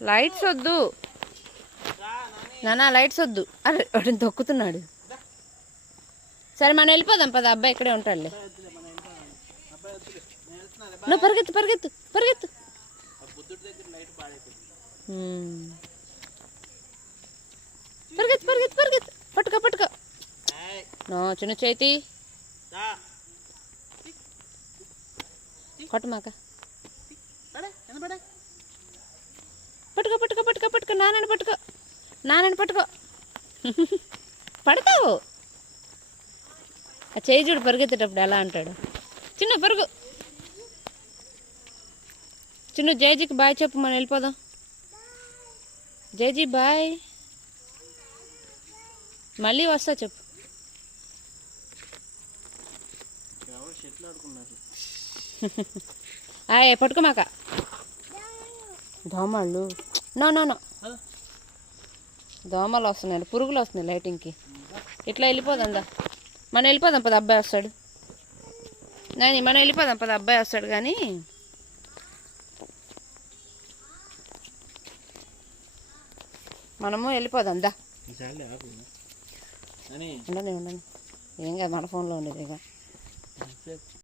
Lights వద్దు నానా, lights వద్దు. అరే వాటిని తొక్కుతున్నాడు. సరే మనం వెళ్ళిపోదాం పద, అబ్బాయి ఇక్కడే ఉంటాడులే. నువ్వు పరిగెత్తు పరిగెత్తు పరిగెత్తు. పరిగెత్తు పరిగెత్తు పరిగెత్తు. పట్టుకో పట్టుకో. నో చిన్న చేతి కొట్టమాక. పట్టుకో పట్టుకో పట్టుకో పట్టుకో. నాన్నని పట్టుకో, నాన్నని పట్టుకో. పడతావు. ఆ చేయి చూడు పరిగెత్తేటప్పుడు ఎలా అంటాడు. చిన్న పరుగు. చిన్న జైజీకి బాయ్ చెప్పు, మనం వెళ్ళిపోదాం. జైజీ బాయ్, మళ్ళీ వస్తా చెప్పు. ఆయ్ పట్టుకోమాక. దోమలు. నో నో నో, దోమలు వస్తున్నాయి, పురుగులు వస్తున్నాయి లైటింగ్కి. ఇట్లా వెళ్ళిపోదా, మనం వెళ్ళిపోదాం పద, అబ్బాయి వస్తాడు. నేను మనం వెళ్ళిపోదాం పద, అబ్బాయి వస్తాడు. కానీ మనము వెళ్ళిపోదాం దా. ఉండని ఉండని, ఏం కాదు, మన ఫోన్లో ఉండేది ఇక.